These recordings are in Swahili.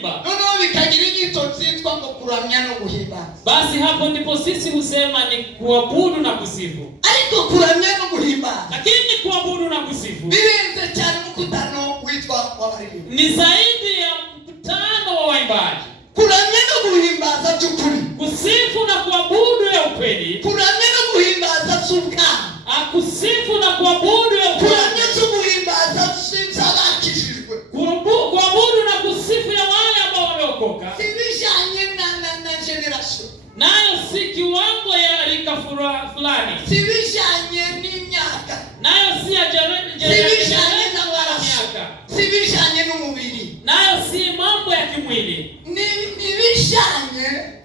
kuimba. Noneho bikagira inyito zitwa ngo kuramya no guhimbaza. Basi hapo ndipo sisi husema ni kuabudu na kusifu. Ariko kuramya no guhimbaza, Lakini kuabudu na kusifu birenze cyane mukutano witwa w'abaririmbyi. ni zaidi ya mkutano wa waimbaji. Kuramya no guhimbaza by'ukuri, Kusifu na kuabudu ya ukweli, kuramya no guhimbaza by'ubwami, kusifu na kuabudu ya ukweli, kuramya no guhimbaza by'abakijijwe, kuabudu na kusifu ya wale ambao wameokoka, sibijanye na generation, nayo si kiwango ya rika fulani, sibijanye n'imyaka, nayo si ya sibijanye na miaka, sibijanye n'umubiri, nayo si mambo ya kimwili,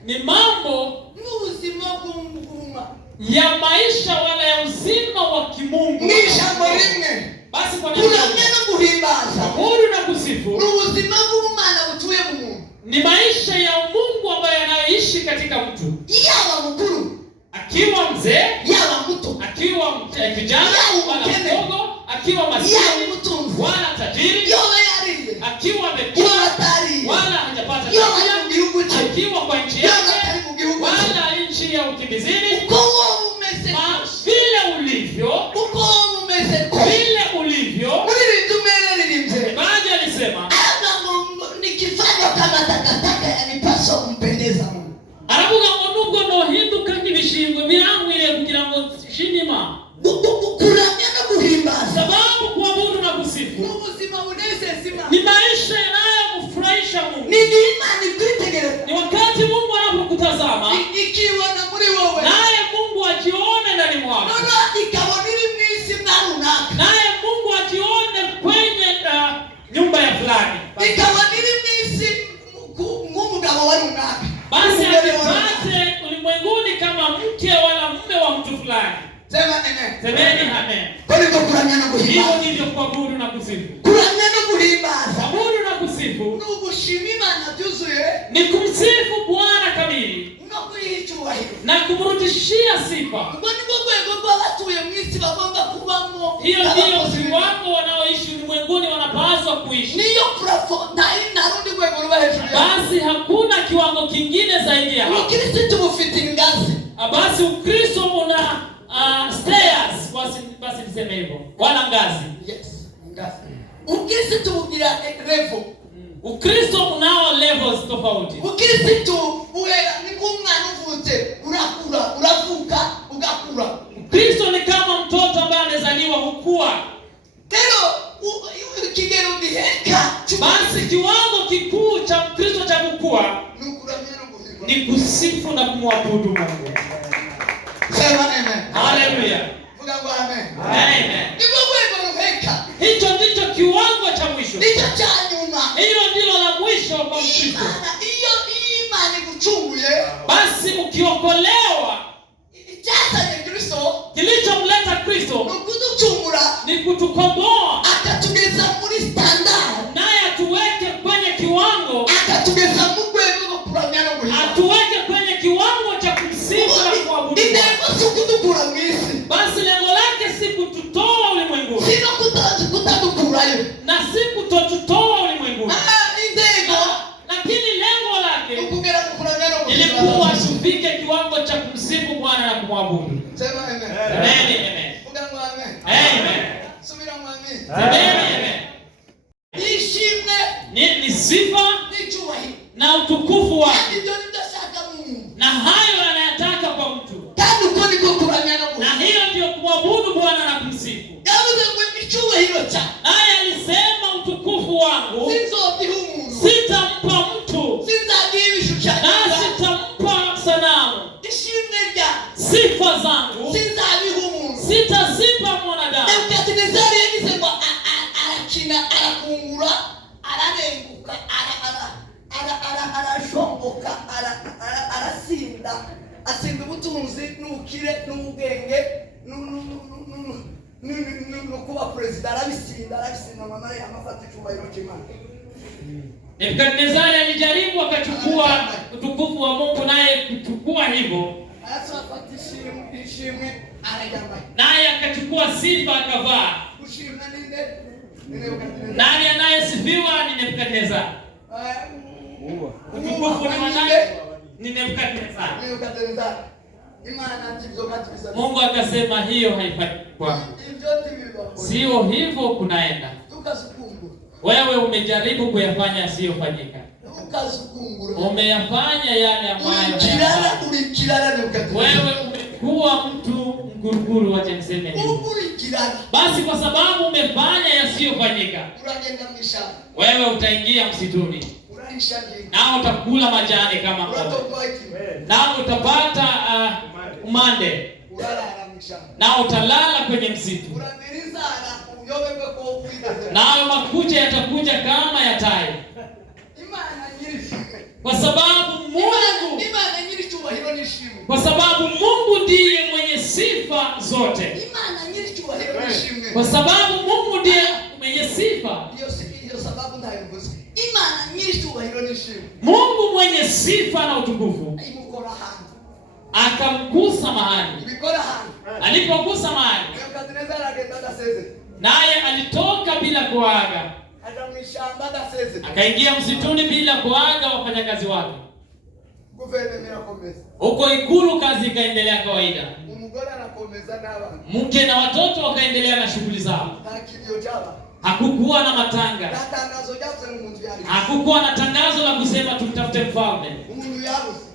ni mambo n'ubuzima bw'umwuma ya maisha wala ya uzima wa kimungu. Ni jambo rimwe. Basi kwa kuramya no guhimbaza, kuabudu na kusifu n'ubuzima bw'umwana butuye mu muntu, ni maisha ya Mungu ambayo yanayoishi katika mtu, yaba mukuru, akiwa mzee, yaba muto, akiwa kijana wala mdogo, akiwa maskini wala tajiri, akiwa amekula wala hajapata chakula, akiwa kwa nchi yake wala nchi ya ukimbizini, vile ulivyo, Baadhi alisema nikifanya kama takataka yanipaswa kumpendeza Mungu. Aravuga ngo nubwo nohinduka nk'ibishingwe birangwiriye kugira ngo shinima. Kuramya no guhimbaza, Sababu kuabudu na kusifu ubuzima bunezeza, ni maisha yanayomfurahisha Mungu. Ni imani kwitegereza. Ni wakati Mungu anapokutazama ikiwa na muri wowe, naye Mungu ajione ndani mwako. Ikabonira mwisi mwarunaka, naye Mungu ajione kwenye nyumba ya fulani. Ikabonira mwisi ng'umugabo warunaka. Basi apate ulimwenguni kama mke wala mume wa mtu fulani. Sema amen. Semeni amen. Kuliko kuramya no guhimbaza. Hivyo ndivyo kuabudu na kusifu. Kuramya no guhimbaza, kuabudu na kusifu n'ugushima Imana byuzuye, ni kumsifu Bwana kamili no kuyicyubahiro na kumrudishia sifa. Ubwo ni bwo rwego rw'abatuye mu isi bagomba kubamo. Hiyo ndiyo kiwango wanaoishi ulimwenguni wanapaswa kuishi. Niyo platform narundi rwego ruba hejuru. Basi hakuna kiwango kingine zaidi ya hapo. Ukristo tumufite ingazi. Basi Ukristo una stairs, basi niseme hivyo, wala ngazi. Yes, ngazi. Ukristo tugira level. Ukristo unao levels tofauti. Ukristo uera ni umwana uvutse, urakura, uravuka, ugakura. Ukristo ni kama mtoto ambaye amezaliwa hukua. Pero kigero giheka. Basi kiwango kikuu cha Mkristo cha kukua ni kusifu na kumwabudu Mungu. Sema amen. Haleluya. Vuga kwa amen. Amen. Ndivyo wewe unaheka. Hicho ndicho kiwango cha mwisho. Ndicho cha nyuma. Hilo ndilo la mwisho kwa Mkristo. Hiyo imani kuchunguye. Basi ukiokolewa, Ijaza ya Kristo, kilichomleta Kristo kutuchungura, ni kutukomboa, akatugeza muri standard, naye atuweke kwenye kiwango, akatugeza mu rwego kuramya no guhimbaza, atuweke kwenye kiwango cha kumsifu na kuabudu. Intego si kudukura mu isi. Basi lengo lake si kututoa ulimwenguni, sino kutadukurayo, na si kutotutoa ulimwenguni. Intego, lakini lengo lake ukugera kuramya no guhimbaza, ilikuwa asifike kiwango cha kumsifu Bwana na kumwabudu. Sema amen. Amen. Amen. Vuga ngo amen. Amen. Subira ngo amen. Amen. Ishimwe Ni sifa ni cyubahiro na utukufu wake. Ibyo ndashaka Mungu. Na hayo anayataka kwa mtu. Kandi uko niko kuramya no guhimbaza. Na hiyo ndio kumwabudu Bwana na kumsifu. Yavuze ngo icyubahiro cya. Naye alisema utukufu wangu Sinzodiha umuntu. Sitampa mtu. Sinzagira ibishushanyo. Na sitampa sanamu. Ishimwe rya. Sifa zangu Sinzabiha umuntu. Sitazipa mwanadamu. Nebukadinezari yagize ngo arakina, arakungura, ararenguka, arashongoka, arasinda, asinda ubutunzi n'ubukire n'ubwenge no kuba president, arabisinda mama yamafata icyubahiro cy'Imana. Nebukadinezari alijaribu akachukua utukufu wa Mungu, naye kuchukua hivyo Asafata ishimwe arajamba. Naye akachukua sifa akavaa. Ushimna ninde? Nani anayesifiwa? Ni Nebukadinezari. Utukufu ni manani? Ni Nebukadnezar. Mungu akasema hiyo haifai kwa. Sio hivyo kunaenda. Wewe umejaribu kuyafanya yasiyofanyika. Umeyafanya yale ambayo wewe umekuwa mtu mguruguru, wacha niseme hivyo. Basi kwa sababu umefanya yasiyofanyika, wewe utaingia msituni na utakula majani kama ng'ombe, na utapata umande, na utalala kwenye msitu, na makucha yatakuja kama ya tai. Kwa sababu Mungu ndiye mwenye sifa zote. Kwa sababu Mungu ndiye mwenye sifa. Mungu mwenye sifa na utukufu akamgusa mahali. Alipogusa mahali, naye alitoka bila kuaga, akaingia msituni bila kuaga wafanyakazi wake. Huko ikulu kazi ikaendelea kawaida. Mke na watoto wakaendelea na shughuli zao. Hakukuwa na matanga. Hakukuwa na tangazo la kusema tumtafute mfalme.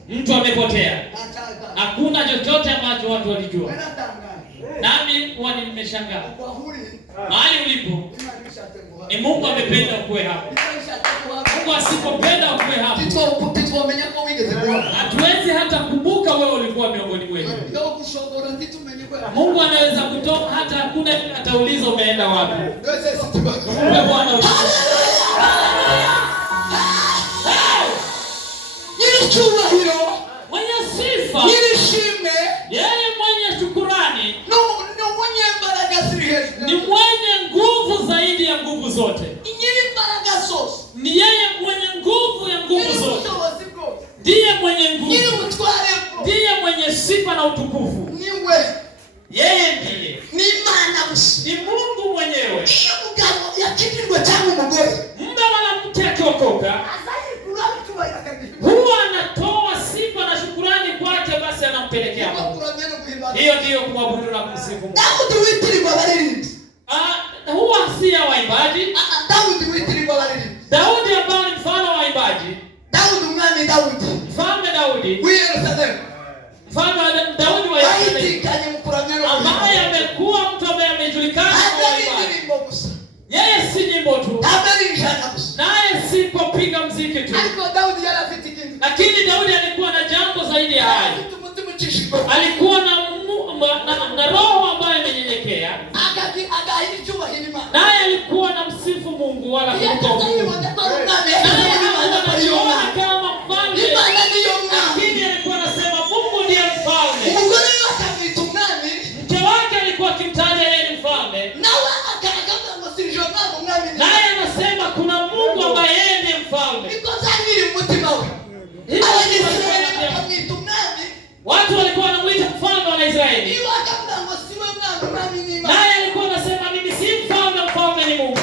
Mtu amepotea. Hakuna chochote ambacho watu walijua. Nami huwa nimeshangaa. Mahali ulipo ni Mungu amependa ukue hapo. Mungu asipopenda ukue hapo, hatuwezi hata kumbuka wewe ulikuwa miongoni mwetu. Mungu anaweza kutoka hata hakuna atauliza umeenda wapi. Mungu Bwana mwenye sifa, yeye mwenye shukurani, ni mwenye nguvu zaidi ya nguvu zote. Ni yeye mwenye nguvu ya nguvu zote. Ndiye mwenye nguvu. Ndiye mwenye sifa na utukufu. Yeye ndiye. Ni Mungu mwenyewe. Mume wala mke akiokoka, huwa anatoa sifa na shukurani kwake, basi anampelekea Mungu. Hiyo ndiyo kumwabudu na kumsifu Mungu. Huwa si ya waimbaji. Daudi ambaye ni mfano wa waimbaji. Mfalme Daudi. Mfalme Daudi wa Yerusalemu, ambaye amekuwa mtu ambaye amejulikana kwa waimbaji. Yeye si nyimbo tu, naye si kupiga muziki tu, lakini Daudi alikuwa na jambo zaidi ya hayo. Alikuwa na roho ambayo imenyenyekea, naye alikuwa na msifu Mungu wala kumtoa Mungu. Naye alikuwa anajiona kama mfalme, lakini alikuwa anasema Mungu ndiye mfalme. Mke wake alikuwa akimtaja yeye ni mfalme, naye anasema kuna Mungu ambaye yeye ndiye mfalme. Watu walikuwa wanamuita mfalme wa Israeli, naye alikuwa anasema mimi si mfalme, mfalme ni Mungu.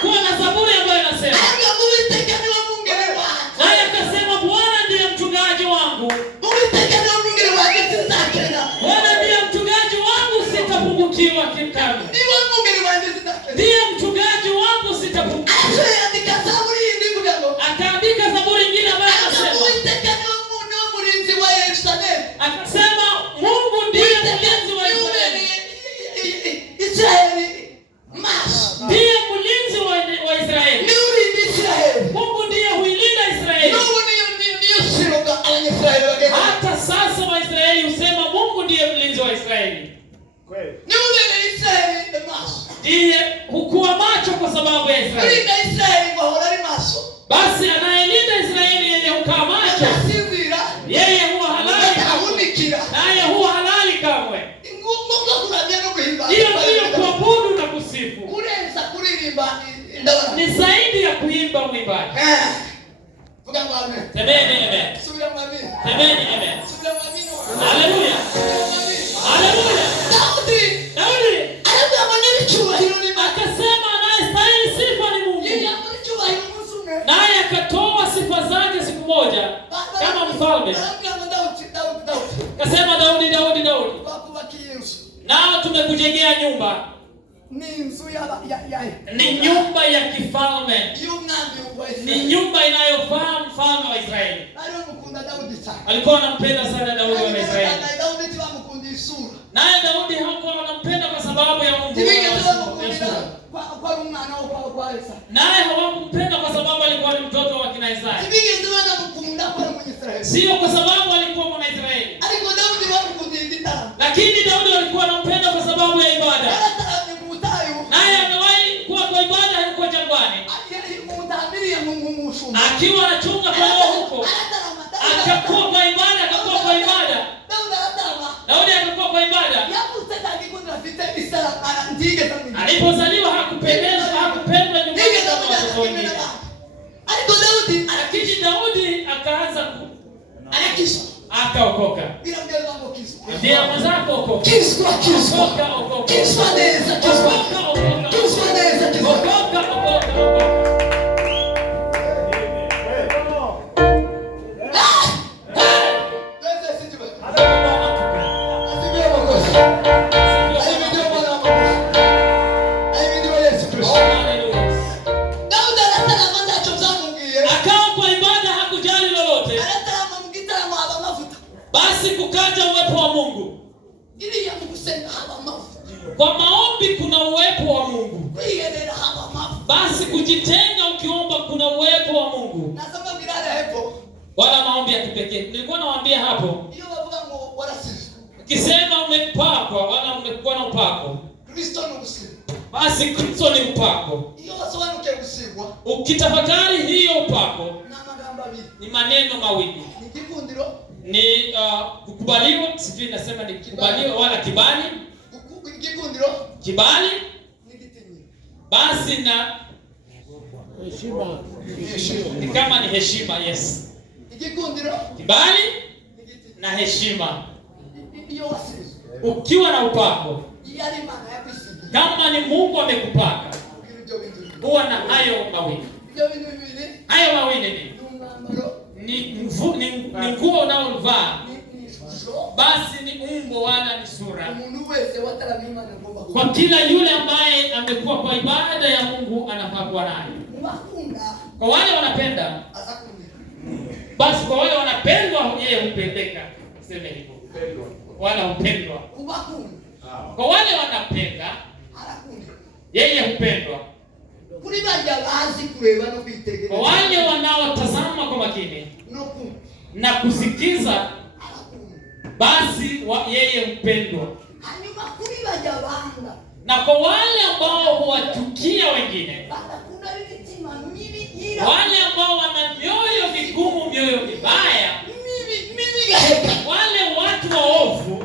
Kuna Zaburi ambayo inasema, naye akasema Bwana ndiye mchungaji wangu. Bwana ndiye mchungaji wangu, sitapungukiwa kitu. Ndiye mchungaji wangu, sitapungukiwa. Akaandika Zaburi nyingine ambayo akasema Mungu ndiye mlinzi wa Israeli. Ndiye mlinzi wa Israeli. Mungu ndiye huilinda Israeli. Hata sasa Waisraeli husema Mungu ndiye mlinzi wa Israeli. Ndiye hukuwa macho kwa sababu ya Israeli. Basi anayelinda Israeli yeye hukaa macho. Yeye huwa halali kamwe. Naye huwa halali kamwe. Hiyo ndiyo kuabudu na kusifu. Ni zaidi ya kuimba mwimbaji. Semeni amen. Semeni amen. Haleluya. Haleluya. Daudi akasema anayestahili sifa ni Mungu. mfalme. Kasema Daudi, Daudi, Daudi, nao tumekujengea nyumba. Ni nyumba ya kifalme. Ni nyumba inayofaa mfalme wa Israeli. Alikuwa anampenda sana Daudi wa Israeli. Naye Daudi hakuwa anampenda kwa sababu ya Mungu. Naye hawakumpenda kwa sababu alikuwa ni mtoto wa kina Isaya. Sio kwa sababu alikuwa mwana Israeli. Lakini Daudi alikuwa anampenda kwa sababu ya ibada. Naye amewahi kuwa kwa ibada huko jangwani. Akiwa anachunga kondoo huko. Akakuwa kwa ibada, akakuwa kwa ibada. Daudi akakuwa kwa ibada. Alipozaliwa hakupendezwa, hakupendwa nyumbani kama watoto wengine. Lakini Daudi akaanza akaokoka. Ndio mwenzako okoka. Okoka, okoka. Okoka, okoka. Basi kukaja uwepo wa Mungu. Kwa maombi kuna uwepo wa Mungu. Basi kujitenga ukiomba kuna uwepo wa Mungu. Wala maombi ya kipekee. Nilikuwa nawaambia hapo. Ukisema umepakwa wala umekuwa na upako. Basi Kristo ni upako. Ukitafakari hiyo upako ni maneno mawili. Ni kukubaliwa, sijui nasema ni kukubaliwa wala kibali. Kibali basi na heshima. Ni kama ni heshima, yes. Kibali na heshima. Ukiwa na upako, kama ni Mungu amekupaka, huwa na hayo mawili. Hayo mawili ni nguo unaovaa. Basi ni umbo wala ni sura. Kwa kila yule ambaye amekuwa kwa ibada ya Mungu anafaa kuwa nayo. Kwa wale wanapenda, basi kwa wale wanapendwa yeye hupendeka. Sema hivyo. Wala hupendwa. Kwa wale wanapenda yeye hupendwa. Kwa wale wanaotazama kwa makini na kusikiza, basi yeye hupendwa. Na kwa wale ambao huwachukia wengine, wale ambao wana mioyo migumu, mioyo mibaya, wale watu waovu,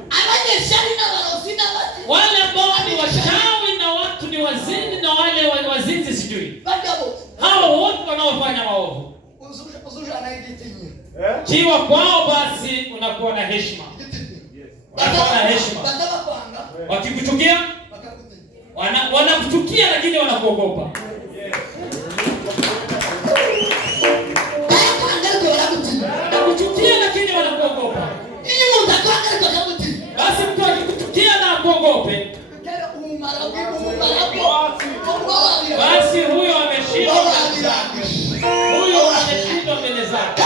wale ambao ni washawi na watu ni wazini na wale wazinzi sijui, hao wote wanaofanya maovu, kiwa kwao basi unakuwa na heshima. Unakuwa na heshima. Wakikuchukia, wanakuchukia lakini wanakuogopa. Wanakuchukia lakini wanakuogopa. Basi mtu akikuchukia na akuogope, basi huyo ameshindwa mbele zake. Huyo ameshindwa mbele zake.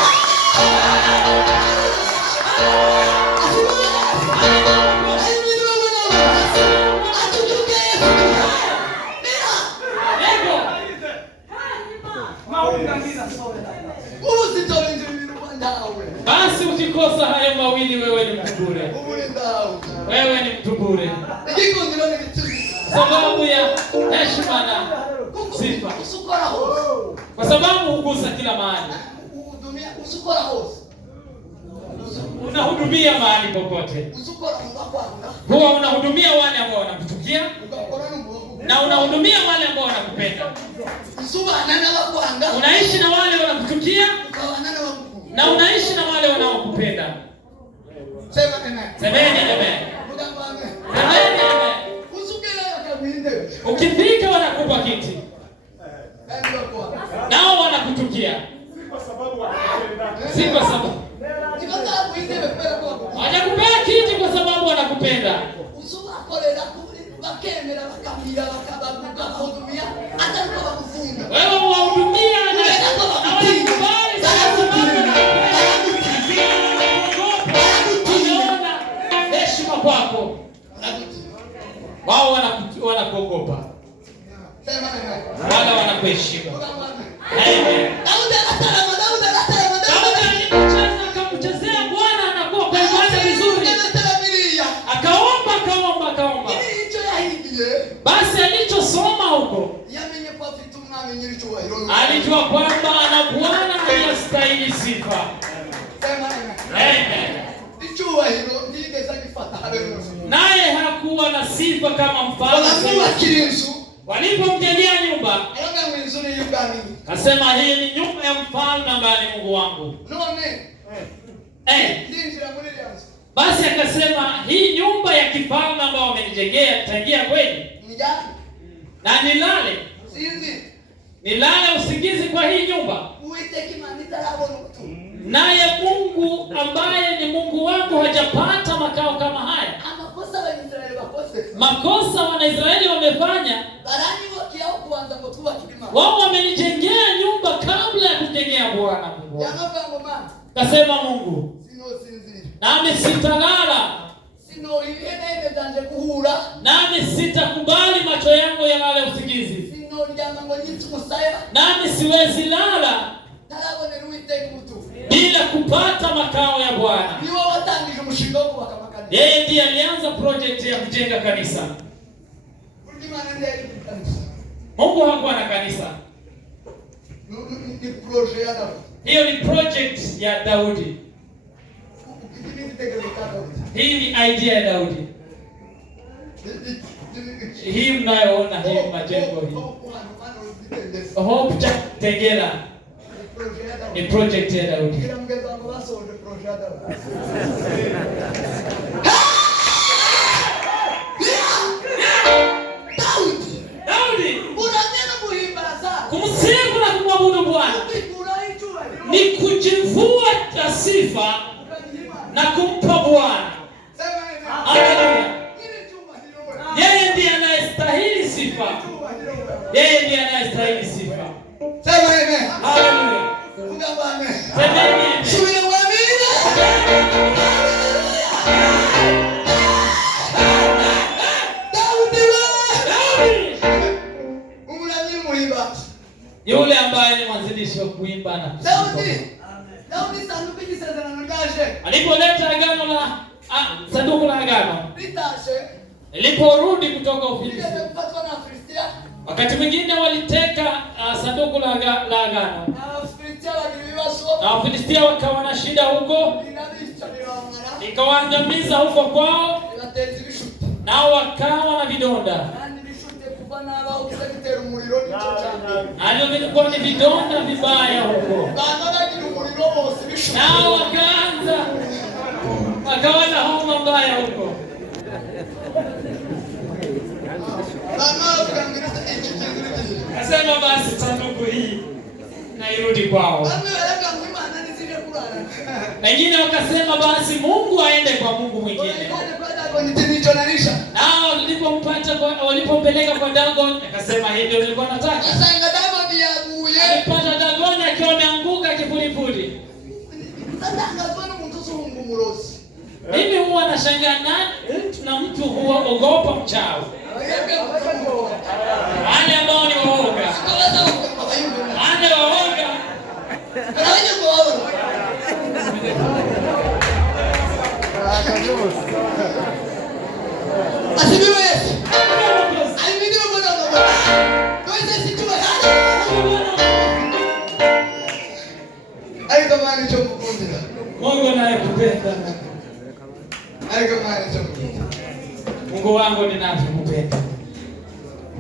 Basi ukikosa hayo mawili wewe ni mtu bure. Wewe ni mtu bure. Sababu ya heshima na sifa. Kwa sababu hugusa kila mahali. Unahudumia mahali popote. Huwa unahudumia wale ambao wanakuchukia na unahudumia wale ambao wanakupenda. Unaishi na wale wanakuchukia na unaishi na wale wanaokupenda. Semeni amen. Semeni amen. Ukifika wanakupa kiti, nao wanakuchukia. Si kwa sababu Hajakupea kiti kwa sababu anakupenda. Wewe wahudumia na wanakubali sana heshima kwako. Wao wanakuogopa. Wala wanakuheshimu. Amen. Akamchezea Bwana anakuwa kwa imani vizuri. Akaomba. Basi alichosoma huko, alijua kwamba ana Bwana anayestahili sifa. Amen. Naye hakuwa na sifa kama mfalme. Walipomjengea nyumba, kasema hii ni nyumba ya mfalme ambaye ni Mungu wangu. Basi akasema hii nyumba ya kifalme ambayo wamenijengea tangia kweli. Na nilale usingizi kwa hii nyumba. Naye Mungu ambaye ni Mungu wangu hajapata makao kama haya. Makosa Wanaisraeli wamefanya. Wao wamenijengea nyumba kabla ya kumjengea Bwana Mungu. Kasema Mungu, nami sitalala, nami sitakubali macho yangu yalale usingizi, nami siwezi lala bila kupata makao ya Bwana. Yeye ndiye alianza project ya kujenga kanisa. Mungu hakuwa na kanisa. Hiyo ni project ya Daudi. Hii ni idea ya Daudi. Hii mnayoona hii majengo hii. Hope cha Tegela ni project ya Daudi. Kumsifu na kumwabudu Bwana ni kujivua sifa na kumpa Bwana. Haleluya. Yeye ndiye anayestahili sifa. Yeye ndiye anayestahili sifa. Sema amen. Haleluya. Mungu amen. Sema amen. Shuhudia mwamini. Yule ambaye ni mwanzilishi wa kuimba na Daudi sanduku hili sasa linangaje. Alipoleta agano la sanduku la agano. Iliporudi kutoka Ufilisti. Wakati mwingine waliteka sanduku la agano. Na Wafilistia wakawa na shida huko. Ikawaangamiza huko kwao. Nao wakawa na vidonda. Hayo vilikuwa ni vidonda vibaya huko. Nao wakawa na homa mbaya huko. Kasema basi sanduku hii na irudi kwao. Wengine wakasema basi Mungu aende kwa Mungu mwingine. Nao walipompeleka kwa Dagon, akasema hii ndio nilikuwa nataka. Alipata Dagon akiwa ameanguka kifudifudi. Mimi huwa nashangaa na mtu huwa ogopa mchawi. Wale ambao ni waoga. Wale waoga. Asibiwe Yesu. Aibidiwe Bwana wa Bwana. Tuweze situa aikamani chomkundira. Mungu naye kupenda. Aikamani chomkundira. Mungu wangu ninakupenda.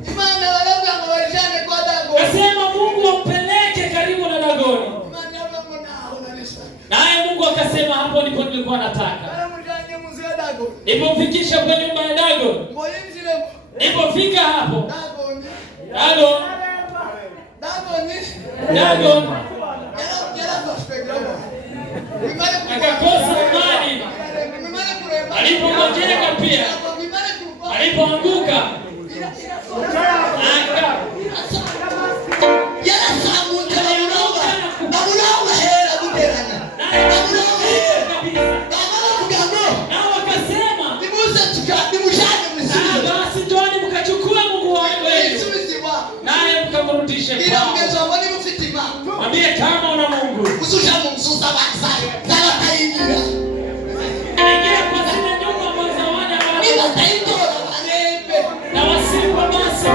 Imani walabu angawalishane kwa Dagon. Kasema Mungu ampeleke karibu na Dagon. Imani walabu unaonanisha. Naye Mungu akasema hapo ndipo nilikuwa nataka. Nilipomfikisha kwa nyumba ya Dagon. Nilipofika hapo. Dagon. Akakosa imani pia alipoanguka mkamrudishe kwao. Mwambie kama una Mungu. Ingia kwa zile nyumba ambazo hawana na wasipo basi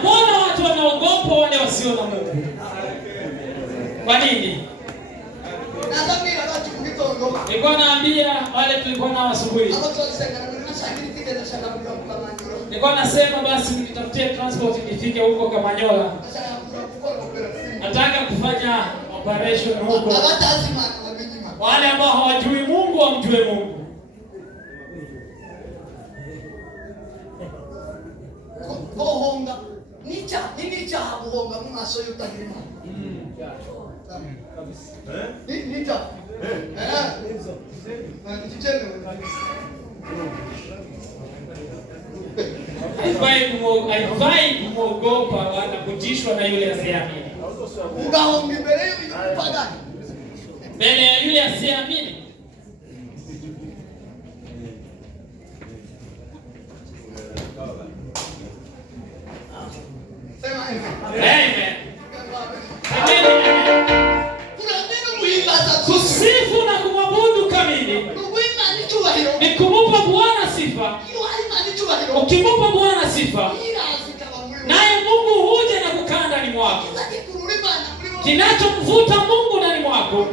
mbona watu wanaogopa wale wasio na Mungu? Kwa nini? Nilikuwa naambia wale tulikuwa nao asubuhi. Nilikuwa nasema basi nitafutie transport nifike huko Kamanyola. Nataka kufanya operation huko. Wale ambao hawajui Mungu wamjue Mungu. Honga. Nicha habuhonga mumaso y'utahirima. Nicha. Haifai kumwogopa wala kutishwa na yule asiyeamini. Ugahonga mbele y'upagani. Mbele ya yule asiyeamini. Amen. Kusifu na kumwabudu kamili ni kumupa Bwana sifa. Ukimupa Bwana sifa, naye Mungu huja na kukaa ndani mwako. Kinachomvuta Mungu ndani mwako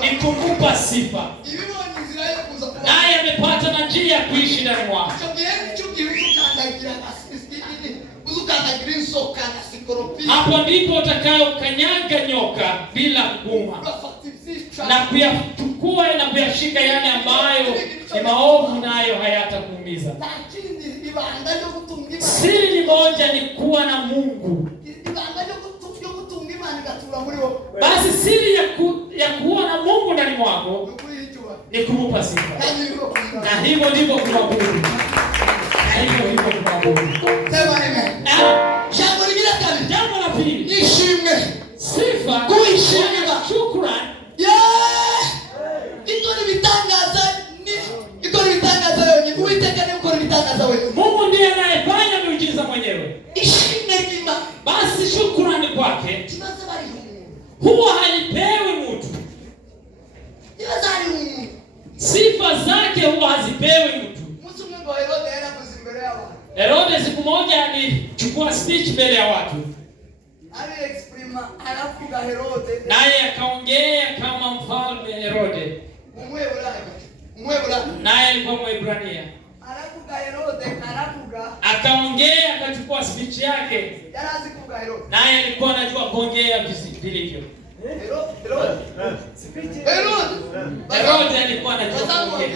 ni kumupa sifa, naye amepata na njia ya kuishi ndani mwako. Hapo ndipo utakayokanyaga nyoka bila kuuma, na pia tukue na kuyashika yale ambayo ni maovu, nayo hayatakuumiza. Siri ni moja, ni kuwa na Mungu. Basi siri ya kuwa na Mungu ndani mwako ni kumupa sifa, na hivyo ndivyo kumwabudu. Jambo la pili, sifa, shukrani. Mungu ndiye anayefanya miujiza mwenyewe. Basi shukrani kwake huwa haipewi mtu. Sifa zake huwa hazipewi mtu. Herode siku moja alichukua speech mbele ya watu. Naye akaongea kama mfalme Herode. Naye alikuwa Mwebrania. Akaongea, akachukua speech yake. Naye alikuwa anajua kuongea vilivyo. Herode alikuwa anajua kuongea.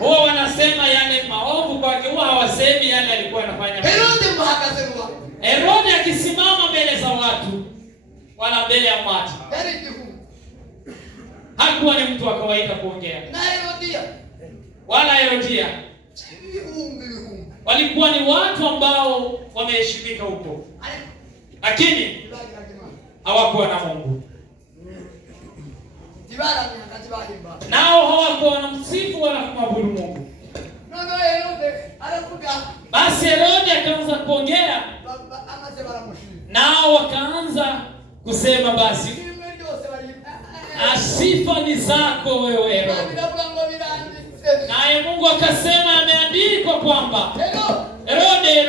Wao wanasema yale maovu kwake, wao hawasemi yale alikuwa anafanya. Herode akisimama mbele za watu wala mbele ya watu, hakuwa ni mtu wa kawaida kuongea. Wala Herodia walikuwa ni watu ambao wameheshimika huko, lakini hawakuwa na Mungu. Nao hawakuwa na msifu wala kumwabudu Mungu. Basi Herode akaanza kuongea, nao wakaanza kusema basi, sifa ni zako wewe Herode. Naye Mungu akasema, ameandikwa kwamba Herode,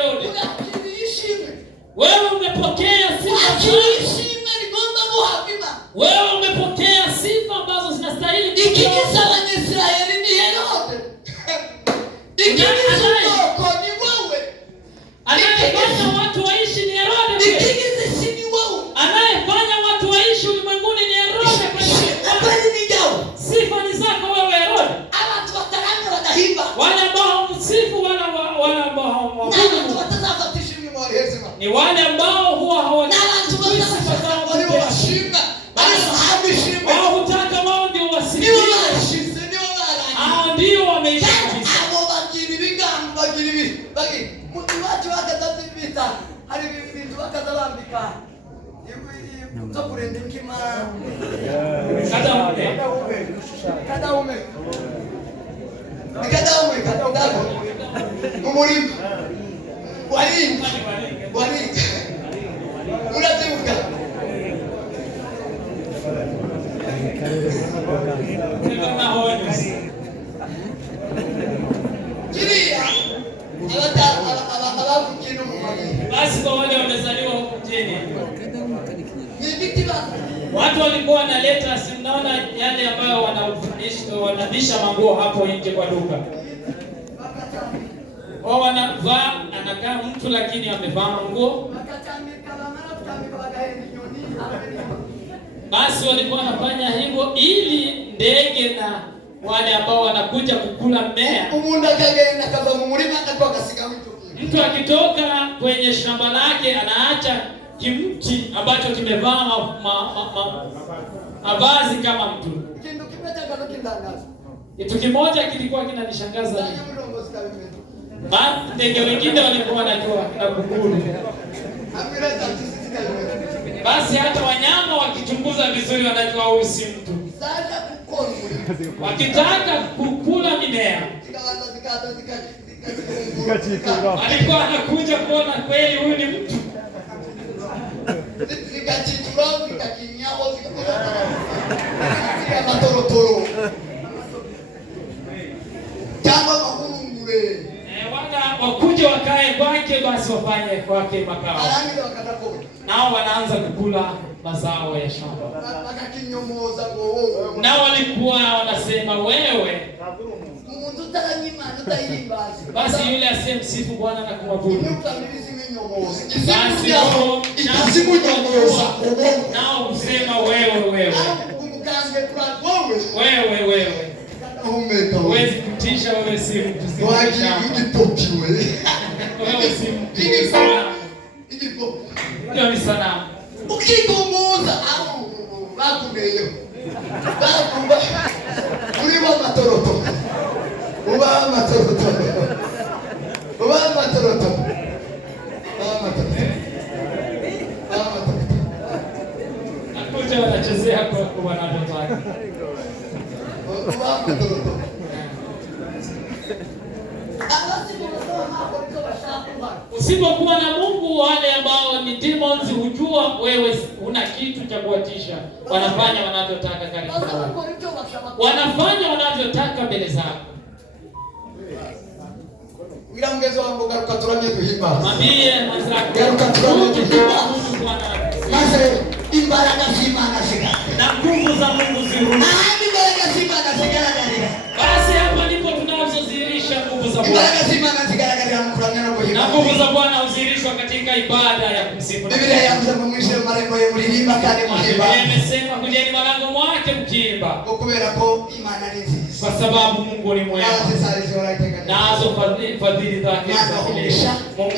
wewe umepokea sifa. Wewe umepokea sifa ambazo zinastahili. Ikigiza Waisraeli ni Herode. Ikigiza wako ni wewe. Anayefanya watu waishi ni Herode. Ikigiza si ni wewe. Anayefanya watu waishi ulimwenguni ni Herode. Kwani ni jao? Sifa ni zako wewe Herode. Wale ambao msifu wala Basi kwa wale wamezaliwa huko mjini, watu walikuwa wanaleta, si mnaona yale ambayo wanabisha manguo hapo nje kwa duka. Wao wanavaa, anakaa mtu lakini amevaa manguo. Basi walikuwa wanafanya hivyo ili ndege na wale ambao wanakuja kukula mmea. Mtu akitoka kwenye shamba lake anaacha kimti ambacho kimevaa mavazi kama mtu. Kitu kimoja kilikuwa kinanishangaza. Ndege wengine walikuwa wanajua na kukula. Basi hata wanyama wakichunguza vizuri wanajua huyu si mtu. Wakitaka kukula mimea, alikuwa anakuja kuona kweli huyu ni mtu. Wakuja wakae kwake, basi wafanye kwake makao. Nao wanaanza kukula mazao ya shamba. Nao walikuwa wanasema wewe. Basi yule asiyemsifu Bwana na kumwabudu. Basi nao kusema wewe. Huwezi kutisha, wewe si mtu. Wewe si mtu. Ndio ni sanamu. Ukigumuza au bakuneyo. Bakuba. Uliwa matoroto. Uba matoroto. Akuja wanachezea kwa wanapotaka. Usipokuwa na Mungu, wale ambao ni demons hujua wewe una kitu cha kuwatisha. Wanafanya wanavyotaka karibu. Wanafanya wanavyotaka mbele zako. Ila mgezo wangu garuka turamye duhimba. Mambie mwenzako. Garuka turamye duhimba. Mase imbaraga z'Imana zigara. Na nguvu za Mungu zirudi. Imbaraga z'Imana zigara gari. Basi hapa ndipo tunazozihirisha nguvu za Bwana. Imbaraga z'Imana zigara gari mkuramya no kuhimba. Na nguvu za Bwana huzihirishwa katika ibada ya kumsifu. Biblia yavuze mu mwisho marengo ye mulirimba kandi muhimba. Biblia imesema kujeni malango mwake mkiimba. Kubera ko Imana ni nziza. Kwa sababu Mungu ni mwema. Nazo fadhili zake za milele. Mungu